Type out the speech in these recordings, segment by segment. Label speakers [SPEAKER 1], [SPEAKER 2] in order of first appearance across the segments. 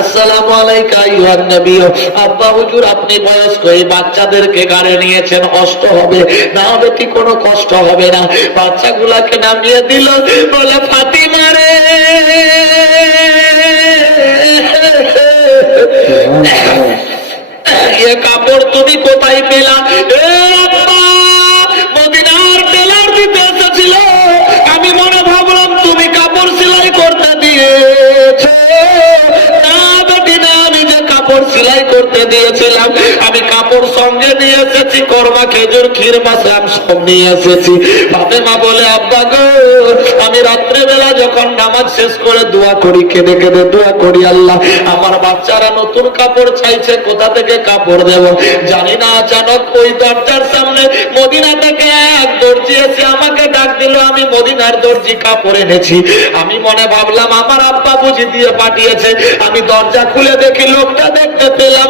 [SPEAKER 1] আসসালামু আলাইকা আইয়ুহান নবী আব্বা হুজুর আপনি বয়স্ক এই বাচ্চাদেরকে গাড়ি নিয়েছেন কষ্ট হবে। না হবে কি কোনো কষ্ট হবে না। বাচ্চাগুলাকে নামিয়ে দিল বলে ফাতিমা রে! এ কাপড় তুমি কোথায় পেলা? এ যে কাপড় সেলাই করতে দিয়েছিলাম। আমি কাপড় সঙ্গে নিয়ে এসেছি, কর্মা খেজুর, ক্ষীর মাসলাম সব নিয়ে এসেছি। ফাতেমা বলে, আব্বা গো, আমি রাত্রেবেলা যখন নামাজ শেষ করে দোয়া করি, কেঁদে কেঁদে দোয়া করি, আল্লাহ, আমার বাচ্চারা নতুন কাপড় চাইছে, কোথা থেকে কাপড় দেব? জানি না অচানক ওই দরজার সামনে মদিনা থেকে এক দর্জি এসে আমাকে ডাক দিল, আমি মদিনার দর্জি কাপড় এনেছি। আমি মনে ভাবলাম, আমার আব্বা বুঝি দিয়ে পাঠিয়েছে। আমি দরজা খুলে দেখি, লোকটা দেখতে পেলাম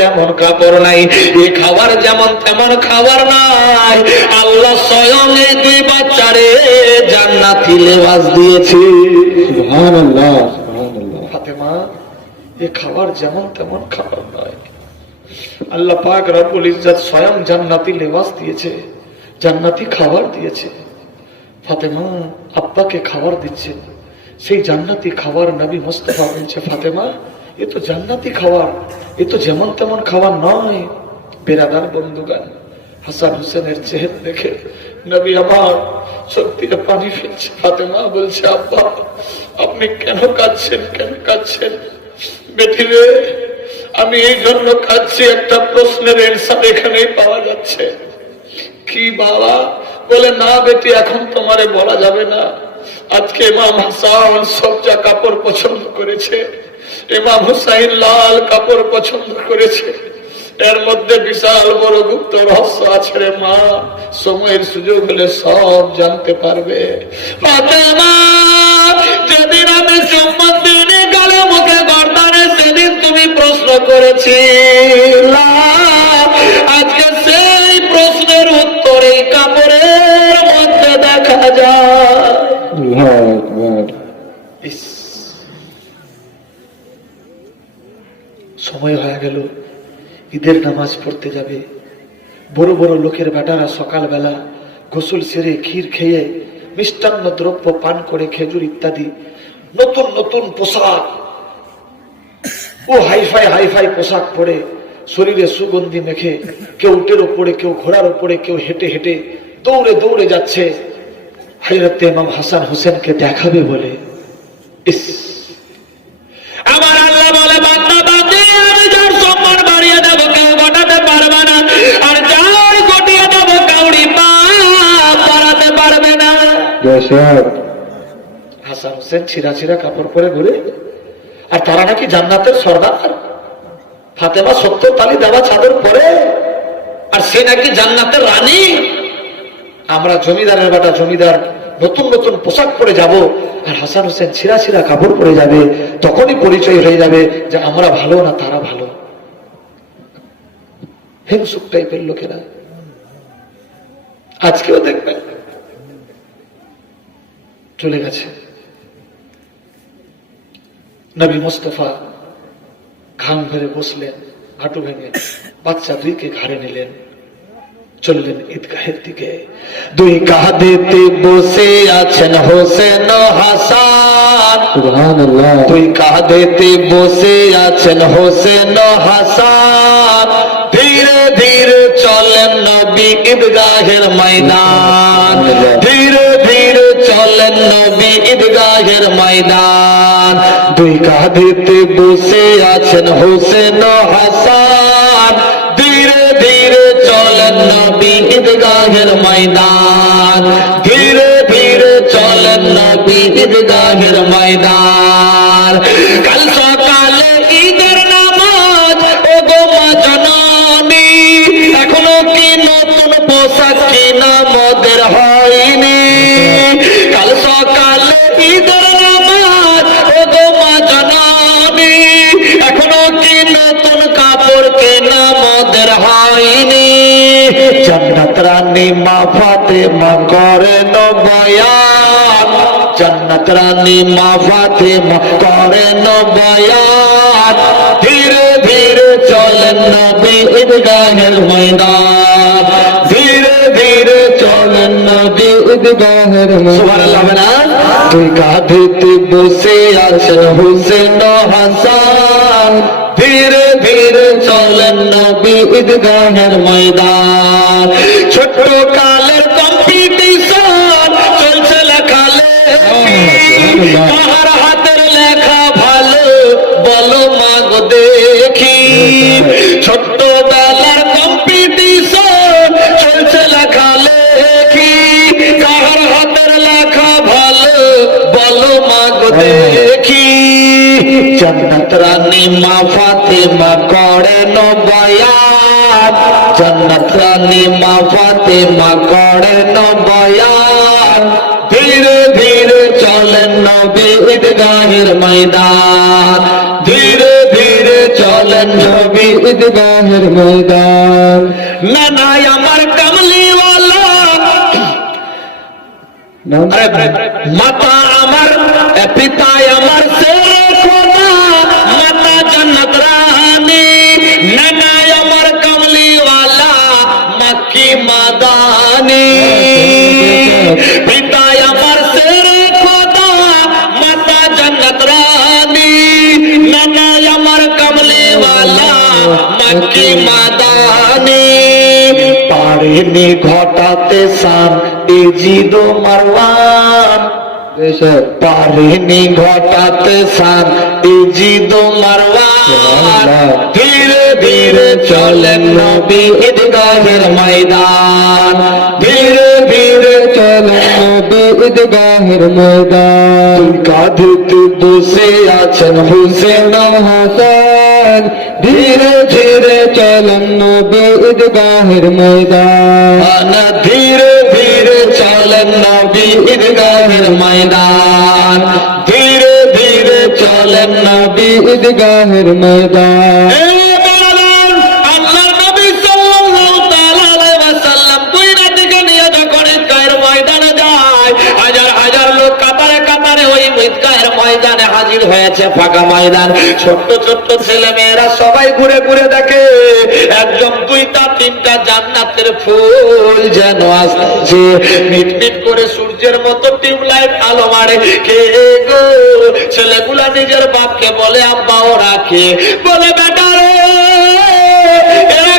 [SPEAKER 1] তেমন কাপড় নাই, এ খাবার যেমন তেমন খাবার নাই। আল্লাহ স্বয়ং এই দুই বাচ্চারে জান্নাতি লেবাস দিয়েছে।
[SPEAKER 2] সুবহানাল্লাহ
[SPEAKER 1] ফাতেমা, এ খাবার যেমন তেমন খাবার নয় আল্লাহ পাক রব্বুল ইজ্জত স্বয়ং জান্নাতি লেবাস দিয়েছে, জান্নাতি খাবার দিয়েছে। ফাতেমা, আব্বাকে খাবার দিচ্ছে। সেই জান্নাতি খাবার নবী মোস্তফা বলছে, ফাতেমা এ তো জান্নাতি খাবার এ তো যেমন তেমন খাবার নয়। বেরাদার বন্ধুগান হাসান হোসেনের চেহারা দেখে নবী আমার সত্যিটা পানি ফেলছে। ফাতেমা বলছে, আব্বা, আপনি কেন কাঁদছেন কেন কাঁদছেন? বেটি আমি এই জন্য কাঁদছি, একটা প্রশ্নের এনসার এখানেই পাওয়া যাচ্ছে। কি বাবা? বলে, না বেটি, এখন তোমারে বলা যাবে না। আজকে ইমাম হাসান সবজা কাপড় পছন্দ করেছে ইমাম হুসাইন লাল কাপড় পছন্দ করেছে। এর মধ্যে বিশাল বড় গুপ্ত রহস্য আছে রে মা। সময়ের সুযোগ হলে সব জানতে পারবে। যেদিন আমি সম্মান দিনে গালে মুখে গর্দানে সেদিন তুমি প্রশ্ন করেছিলে। আজকে সেই প্রশ্নের উত্তর এই কাপড়ের মধ্যে দেখা যায়। ইস, সময় হয়ে গেল। ঈদের নামাজ পড়তে যাবে। বড় বড় লোকের বেটারা সকালবেলা গোসল সেরে ক্ষীর খেয়ে মিষ্টান্ন দ্রব্য পান করে খেজুর ইত্যাদি নতুন নতুন পোশাক ও হাইফাই হাইফাই পোশাক পরে শরীরে সুগন্ধি মেখে কেউ উটের ওপরে, কেউ ঘোড়ার ওপরে, কেউ হেঁটে হেঁটে দৌড়ে দৌড়ে যাচ্ছে। হাইরতে ইমাম হাসান হোসেনকে দেখাবে বলে। ইস। হাসান হোসেন ছিঁড়া ছিঁড়া কাপড় পরে ঘুরে। আর তারা নাকি জান্নাতের সর্দার। ফাতেমা সত্তর তালি দেওয়া চাদর পরে। আর সে নাকি জান্নাতের রানী। আমরা জমিদারের বেটা জমিদার, নতুন নতুন পোশাক পরে যাব। আর হাসান হোসেন ছিঁড়া ছিঁড়া কাপড় পরে যাবে। তখনই পরিচয় হয়ে যাবে যে আমরা ভালো না তারা ভালো। হিংসুক টাইপের লোকেরা। আজকেও দেখবেন। চলে গেছে। নবী মোস্তফা ঘাম ভরে বসলেন হাঁটু ভেঙে বাচ্চা দুইকে ঘাড়ে নিলেন চললেন ঈদগাহের দিকে। দুই কাঁধেতে বসে আছেন হোসেন হাসান। দুই কাঁধেতে বসে আছেন হোসেন হাসান। ধীরে ধীরে চলেন নবী ঈদগাহের ময়দান। ধীরে চলেন নবী ঈদগাহের ময়দান। দুই কাঁধেতে বসে আছেন হোসেন হাসান। ধীরে ধীরে চলেন নবী ঈদগাহের ময়দান। ধীরে ধীরে চলেন নবী ঈদগাহের ময়দান। রানী মা ফাতেমা করেন বয়ান। জান্নাত রানী মা ফাতেমা করেন বয়ান। ধীরে ধীরে চলেন নবী ঈদগাহের ময়দান। ধীরে ধীরে চলেন নবী
[SPEAKER 2] ঈদগাহের
[SPEAKER 1] সুবহানাল্লাহ না? তুই কাঁধেতে বসে আছেন হুসেন হাসান। ধীরে ধীরে চলেন নবী ঈদগাহের ময়দান। ছোট্ট কালের জন্নত রানী মা ফাতেমা করেন বয়ান জন্নত রানী মা ফাতেমা করেন বয়ান ধীরে ধীরে চলেন নবী ঈদগাহের ময়দান। ধীরে ধীরে চলেন নবী
[SPEAKER 2] ঈদগাহের ময়দান।
[SPEAKER 1] না নাই আমার কামলিওয়ালা মাতা আমার পিতা আমার মাদানি পিতা আমার সে খোদা মাতা জন্নত রানী নানা আমার কমলিওয়ালা মক্কি মাদানি পারেনি ঘটাতে সান এজিদ মারওয়ান
[SPEAKER 2] দেশের
[SPEAKER 1] পারেনি ঘটাতে সান। এজিদ মারওয়ান ধীরে ধীরে চলেন নবী ঈদগাহের ময়দান। ধীরে ধীরে
[SPEAKER 2] চলে নবী ঈদগাহের ময়দান।
[SPEAKER 1] কাঁধেতে বসে আছেন হুসেন
[SPEAKER 2] হাসান। ধীরে ধীরে চলেন নবী ঈদগাহের ময়দান।
[SPEAKER 1] ধীরে চলেন নবী ঈদগাহের ময়দান। ধীরে ধীরে চলেন নবী
[SPEAKER 2] ঈদগাহের ময়দান
[SPEAKER 1] ময়দানে হাজার হয়েছে, ফাঁকা ময়দান। ছোট্ট ছোট্ট ছেলে মেয়েরা সবাই ঘুরে ঘুরে দেখে একদম দুইটা তিনটা জান্নাতের ফুল যেন আসছে। মিট মিট করে সূর্যের মতো টিউবলাইট আলো মারে। কে গো? ছেলেগুলা নিজের বাপকে বলে, আব্বা, ওরা কে? বলে, বেটা রে, এরা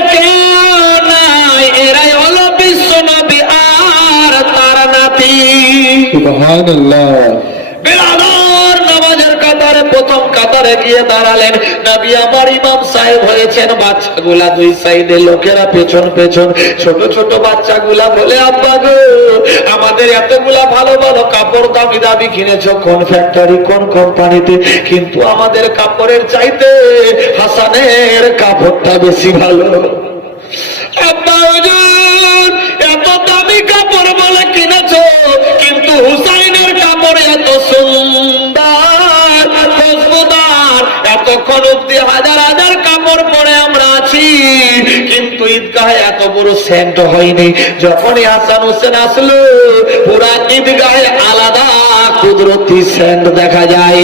[SPEAKER 1] প্রথম কাতারে গিয়ে দাঁড়ালেন। নবী আমার ইমাম সাহেব হয়েছেন, বাচ্চাগুলা দুই সাইডে লোকেরা পেছন পেছন, ছোট ছোট বাচ্চাগুলা বলে, আব্বা গো, আমাদের এতগুলা ভালো ভালো কাপড় দামি দামি কিনেছো, কোন ফ্যাক্টরি কোন কোম্পানিতে কিন্তু আমাদের কাপড়ের চাইতে হাসানের কাপড়টা বেশি ভালো। আব্বা এত দামি কাপড় বলে কিনেছো ঈদগাহে এত বড় সেন্ট হয়নি। যখনই হাসান হোসেন আসলো পুরা ঈদগাহে আলাদা কুদরতি সেন্ট দেখা যায়।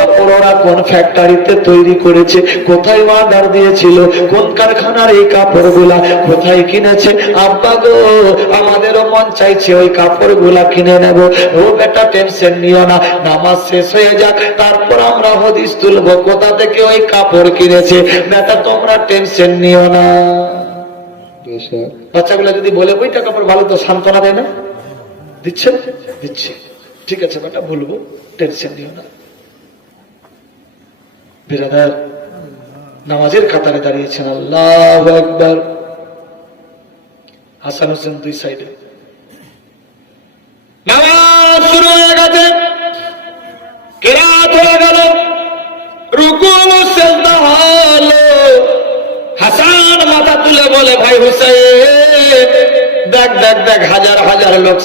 [SPEAKER 1] কাপড় কোন ফ্যাক্টরিতে তৈরি করেছে? কোথায় অর্ডার দিয়েছিল? কোন কারখানার এই কাপড়গুলা কোথায় কিনেছে? আব্বা গো, আমাদেরও মন চাইছে ওই কাপড়গুলা কিনে নেব। ও বেটা টেনশন নিও না, নামাজ শেষ হয়ে যাক, তারপর আমরা হদিস তুলবো। কোথা থেকে ওই কাপড় কিনেছে? বেটা, তোমরা টেনশন নিও না। বাচ্চাগুলো যদি বলে, ওইটা কাপড় ভালো তো, সান্ত্বনা দেয় না? দিচ্ছে দিচ্ছে। ঠিক আছে, বেটা বলব টেনশন নিও না। বিরাদার নামাজের কাতারে দাঁড়িয়েছেন। আল্লাহ একবার হাসান হোসেন দুই সাইডে। মাথা তুলে বলে দেখ দেখ দেখ, হাজার হাজার লোক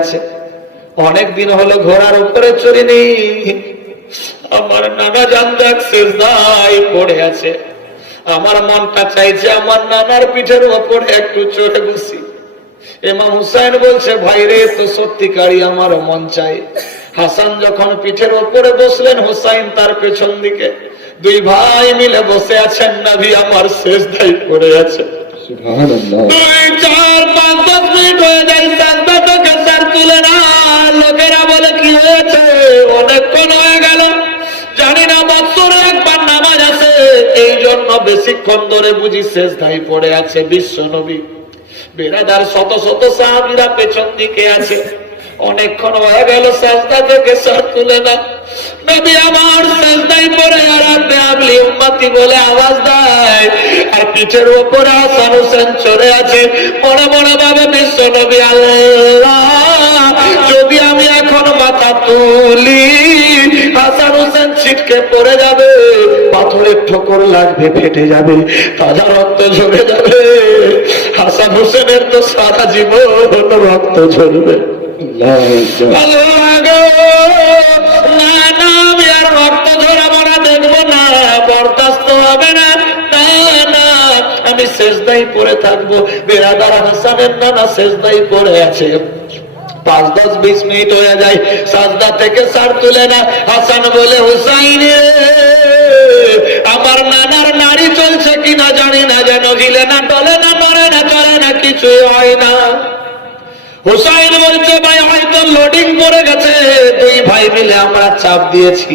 [SPEAKER 1] আছে। অনেক দিন হলো ঘোড়ার উপরে চড়িনি। আমার নানা জান দেখ পড়ে আছে। আমার মনটা চাইছে আমার নানার পিঠের ওপরে একটু চড়ে বসি। এমাম হুসাইন বলছে ভাই রে তো সত্যিকারই আমার মন চাই। হাসান যখন পিঠের ওপরে বসলেন হুসাইন তার পেছন দিকে দুই ভাই মিলে বসে আছেন নাভি আমার শেষ দায়ী পড়ে আছে। দুই চার পাঁচ দশ মিনিট হয়ে যায় বেশিক্ষণ ধরে বুঝি শেষ ধাই পড়ে আছে বিশ্ব নবী। বেড়াদার শত শত সাহাবিরা পেছন দিকে আছে। অনেকক্ষণ হয়ে গেল সাজদা থেকে সার তুলে না নবী আমার সাজদাই পড়ে আর আপনি আপনি উম্মতি বলে আওয়াজ দেয়। আর পিঠের ওপরে হাসান হোসেন চলে আছে। মনে মনে ভাবে বিশ্ব নবী আল্লাহ। যদি আমি এখন মাথা তুলি, হাসান হোসেন ছিটকে পড়ে যাবে। পাথরের ঠোকর লাগবে, ফেটে যাবে, তাজা রক্ত ঝরে যাবে। হাসান হোসেনের তো সারা জীবন রক্ত ঝরবে।
[SPEAKER 2] আল্লাহু।
[SPEAKER 1] আমি আর রক্ত না দেখব না, বরদাস্ত হবে না। আমি পরে থাকব। বেড়াদার হাসানের নানা পরে আছে। পাঁচ, দশ, বিশ মিনিট হয়ে যায়, সাজদা থেকে সার তুলে না। হাসান বলে, হুসাইন আমার নানার নারী চলছে কিনা জানি না, যেন গিলে না, টলে না নড়ে না, চলে না হয় না। হুসাইন বলছে, ভাই হয়তো লোডিং পড়ে গেছে। দুই ভাই মিলে আমরা চাপ দিয়েছি।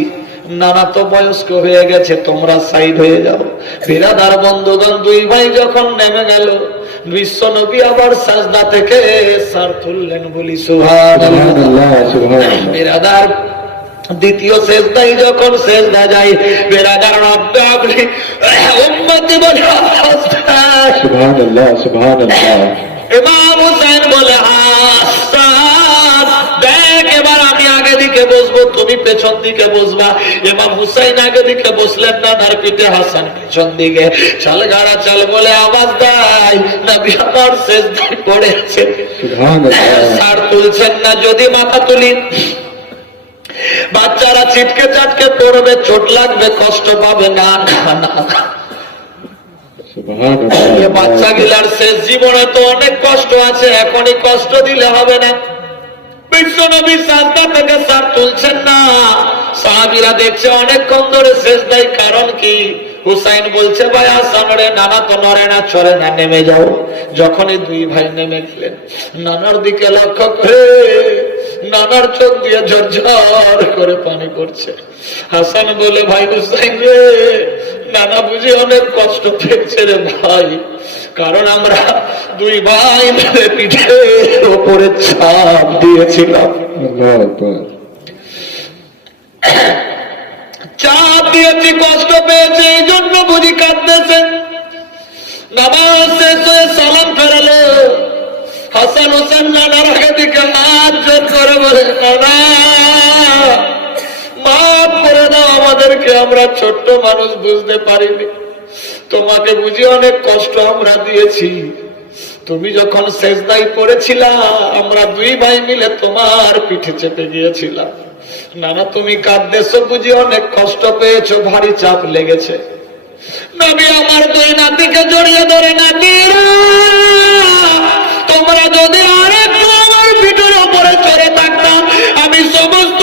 [SPEAKER 1] নানা তো বয়স্ক হয়ে গেছে, তোমরা সাইড হয়ে যাও। বিরাদার বন্ধুগণ, দুই ভাই যখন নেমে গেল বিশ্ব নবী আবার সাজদা থেকে সার তুললেন বলি বেরাদার দ্বিতীয় শেষদাই যখন শেষদা যায়, বেরাদার রব্বে আপনি উম্মতি বলে।
[SPEAKER 2] সুবহানাল্লাহ সুবহানাল্লাহ।
[SPEAKER 1] হুসাইন বলে দেখ এবার আমি আগে দিকে বসবো, তুমি পেছন দিকে বসবা। হুসাইন আগে দিকে বসলেন না, তার পিঠে হাসান পেছন দিকে। চাল গাড়া চাল বলে, আওয়াজ নবী আমার শেষ সার তুলছেন না যদি মাথা তুলি। বাচ্চারা ছিটকে চাটকে পড়বে চোট লাগবে, কষ্ট পাবে না না না। বাচ্চা গিলার শেষ জীবনে তো অনেক কষ্ট আছে, এখনই কষ্ট দিলে হবে না। যখনই দুই ভাই নেমে গেলেন, নানার দিকে লক্ষ্য করে, নানার চোখ দিয়ে ঝরঝর করে পানি পড়ছে। হাসান বলে, ভাই, হুসাইন রে নানা বুঝি অনেক কষ্ট পেয়েছে রে ভাই। কারণ আমরা দুই ভাই মিলে পিঠে ওপরে ছাপ দিয়েছিলাম। চাপ দিয়েছি, কষ্ট পেয়েছে, এই জন্য বুঝি কাঁদতেছে। নামাজ শেষ হয়ে সালাম ফেরালো। হাসান হোসেন নানার আগে দিকে হাত জোর করে বলে, নানা দাও আমাদেরকে আমরা ছোট্ট মানুষ বুঝতে পারিনি। তোমাকে বুঝি অনেক কষ্ট আমরা দিয়েছি। তুমি যখন শেষদাই পড়েছিলা, আমরা দুই ভাই মিলে তোমার পিঠে চেপে গিয়েছিলাম। নানা, তুমি কাঁদতেছো, বুঝি অনেক কষ্ট পেয়েছ, ভারী চাপ লেগেছে। আমার দুই নাতিকে জড়িয়ে ধরে, নাতিরা, তোমরা যদি আরেকটু আমার পিঠের উপরে চড়ে থাকতাম আমি সমস্ত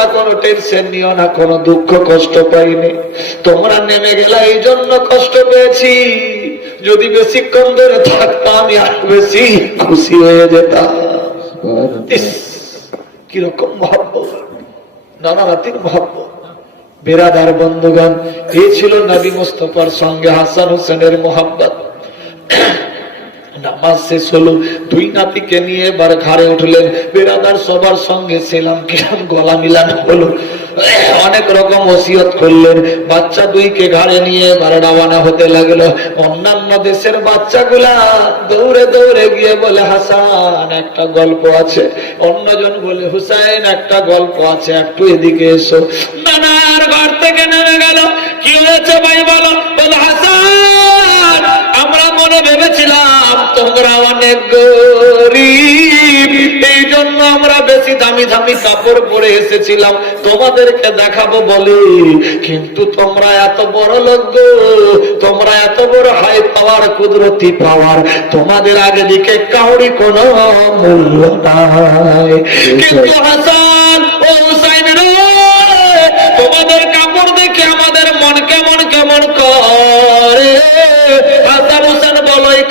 [SPEAKER 1] তোমরা কোনো টেনশন নিও না, কোনো দুঃখ কষ্ট পাইনি। তোমরা নেমে গেলা এই জন্য কষ্ট পেয়েছি। যদি বেশিক্ষণ ধরে থাকতাম, আমি বেশি খুশি হয়ে যেতাম। কীরকম মহব্বত। নানা নাতির মহব্বত। বেরাদার বন্ধুগণ, এই ছিল নবী মুস্তফার সঙ্গে হাসান হোসেনের মোহাম্মত নামাজ শেষ হলো, দুই নাতিকে নিয়ে এবার ঘাড়ে উঠলেন। বেরাদার সবার সঙ্গে ছিলাম, কিরম গলা মিলান হলো। অনেক রকম ওসিয়ত করলেন। বাচ্চা দুইকে ঘাড়ে নিয়ে এবার রওনা হতে লাগল। অন্যান্য দেশের বাচ্চাগুলা দৌড়ে দৌড়ে গিয়ে বলে, হাসান, একটা গল্প আছে। অন্যজন বলে, হুসাইন, একটা গল্প আছে, একটু এদিকে এসো। নানার ঘর থেকে নেমে গেল। কি হয়েছে ভাই বলো? বলে, হাসান আমরা মনে ভেবেছিলাম, তোমরা অনেক গরিব। এই জন্য আমরা বেশি দামি দামি কাপড় পরে এসেছিলাম। তোমাদেরকে দেখাবো বলে, কিন্তু তোমরা এত বড় লোক তোমরা এত বড় হাই পাওয়ার কুদরতি পাওয়ার তোমাদের আগে দিকে কাউরি কোনো মূল্য নাই। কিন্তু হাসান ও হুসাইন তোমাদের কাপড় দেখে মন কেমন কেমন করে?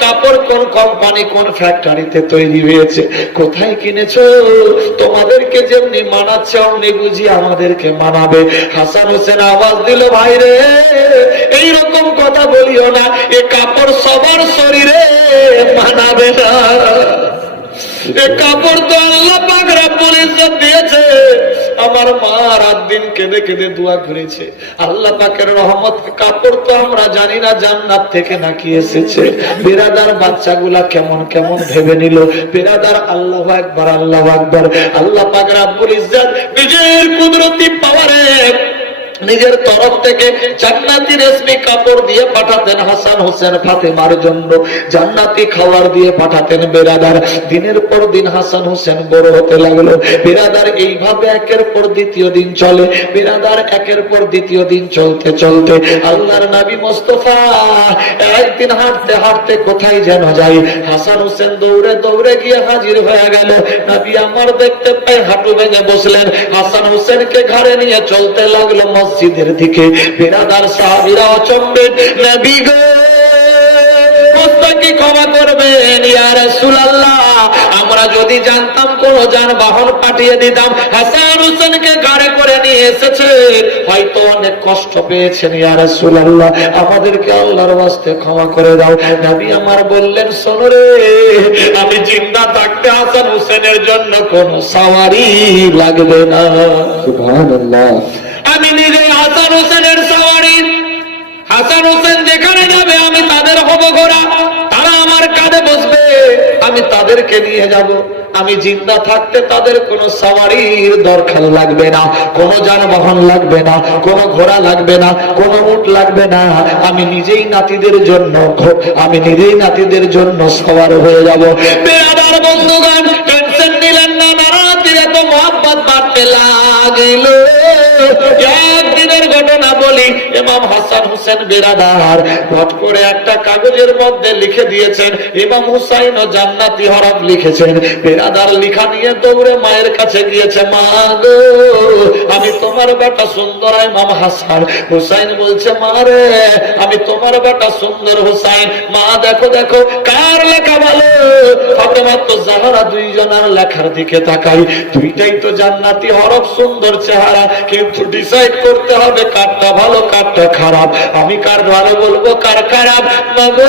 [SPEAKER 1] কাপড় কোন কোম্পানি কোন ফ্যাক্টরিতে তৈরি হয়েছে? কোথায় কিনেছো? তোমাদেরকে যেমনি মানাচ্ছে, অমনি বুঝি আমাদেরকে মানাবে। হাসান হোসেন আওয়াজ দিল, ভাই রে, এইরকম কথা বলিও না, এ কাপড় সবার শরীরে মানাবে না। এ কাপড় তো আল্লাহ পাক ইজ্জত দিয়েছে। আমার মা রাত দিন কেঁদে কেঁদে দোয়া করেছে। আল্লাহ পাকের রহমত কাপড় তো আমরা জানি না, জান্নাত থেকে নাকি এসেছে। বেরাদার বাচ্চাগুলা কেমন কেমন ভেবে নিল। বেরাদার আল্লাহ একবার আল্লাহ একবার আল্লাহ পাক রাব্বুল ইজ্জত নিজের কুদরতি পাওয়ারে নিজের তরফ থেকে জান্নাতি রেশমি কাপড় দিয়ে পাঠাতেন হাসান হোসেন, ফাতেমার জন্য। জান্নাতি খাবার দিয়ে পাঠাতেন বেরাদার। দিনের পর দিন হাসান হোসেন বড় হতে লাগল। বেরাদার এইভাবে একের পর দ্বিতীয় দিন চলে। বেরাদার একের পর দ্বিতীয় দিন চলতে চলতে আল্লাহর নবী মোস্তফা একদিন হাঁটতে হাঁটতে কোথায় যেন যাই। হাসান হোসেন দৌড়ে দৌড়ে গিয়ে হাজির হয়ে গেল। নবী আমার দেখতে পাই হাঁটু ভেঙে বসলেন। হাসান হোসেনকে ঘাড়ে নিয়ে চলতে লাগল। মসজিদের দিকে। বেরাদার সাহাবিরা অচম্বে নবী গো মোস্তাকে ক্ষমা করবেন, ইয়া রাসূলুল্লাহ। আমরা যদি জানতাম কোন পাঠিয়ে দিতাম, হাসান গাড়ি করে নিয়ে এসেছে হয়তো অনেক কষ্ট পেয়েছেন, ইয়া রাসূলুল্লাহ। আমাদেরকে আল্লাহর ওয়াস্তে ক্ষমা করে দাও। নবী আমার বললেন, শোনো রে, আমি জিন্দা থাকতে হাসান হোসেনের জন্য কোন সাওয়ারি লাগবে না।
[SPEAKER 2] সুবহানাল্লাহ।
[SPEAKER 1] হাসান হোসেনের সাওয়ারি। হাসান হোসেন যেখানে যাবে, আমি তাদের হব ঘোড়া। তারা আমার কাঁধে বসবে, আমি তাদেরকে নিয়ে যাব। আমি জিন্দা থাকতে তাদের কোনো সাওয়ারির দরকার লাগবে না, কোনো যানবাহন লাগবে না, কোনো ঘোড়া লাগবে না, কোনো উট লাগবে না। আমি নিজেই নাতিদের জন্য আমি নিজেই নাতিদের জন্য সবার হয়ে যাব। বন্ধুগান টেনশন নিলেন না তো মোহাম্মত বাড়তে লাগিল। ইমাম হাসান হোসেন বেরাদার হট করে একটা কাগজের মধ্যে লিখে দিয়েছেন, ইমাম হুসাইন ও জান্নাতি লিখেছেন। বেরাদার লিখা নিয়ে দৌড়ে মায়ের কাছে গিয়েছে, মা গো, আমি তোমার বেটা সুন্দর ইমাম হাসান। হুসাইন বলছে, মা রে, আমি তোমার বেটা সুন্দর হুসাইন। মা, দেখো দেখো, কার লেখা ভালো? ফাতেমা তো জাহারা দুইজনের লেখার দিকে তাকাই দুইটাই তো জান্নাতি হরফ, সুন্দর চেহারা, কিন্তু ডিসাইড করতে হবে কারটা ভালো কারটা খারাপ? আমি কার ভালো বলব কার খারাপ? বাবু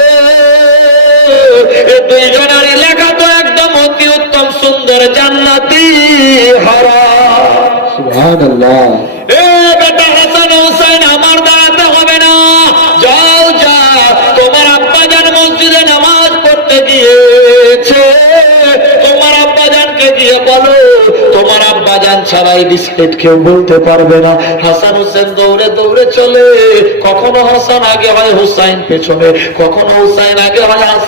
[SPEAKER 1] এ লেখা তো একদম অতি উত্তম সুন্দর জান্নাতি হরফ
[SPEAKER 2] সুবহানাল্লাহ।
[SPEAKER 1] এ বেটা হাসান হুসাইন আমার দাঁড়াতে হবে না। যাও যা তোমার আব্বা মসজিদে নামাজ পড়তে গিয়েছে। তোমার আব্বা জানকে গিয়ে বলো তোমার আব্বা জান ছাড়াই বিস্কিট কেউ বলতে পারবে না। হাসান হোসেন দৌড়ে দৌড়ে চলে। কখনো হাসান আগে হয়, হুসাইন পেছনে। কখনো হুসাইন আগে হয়, হাসান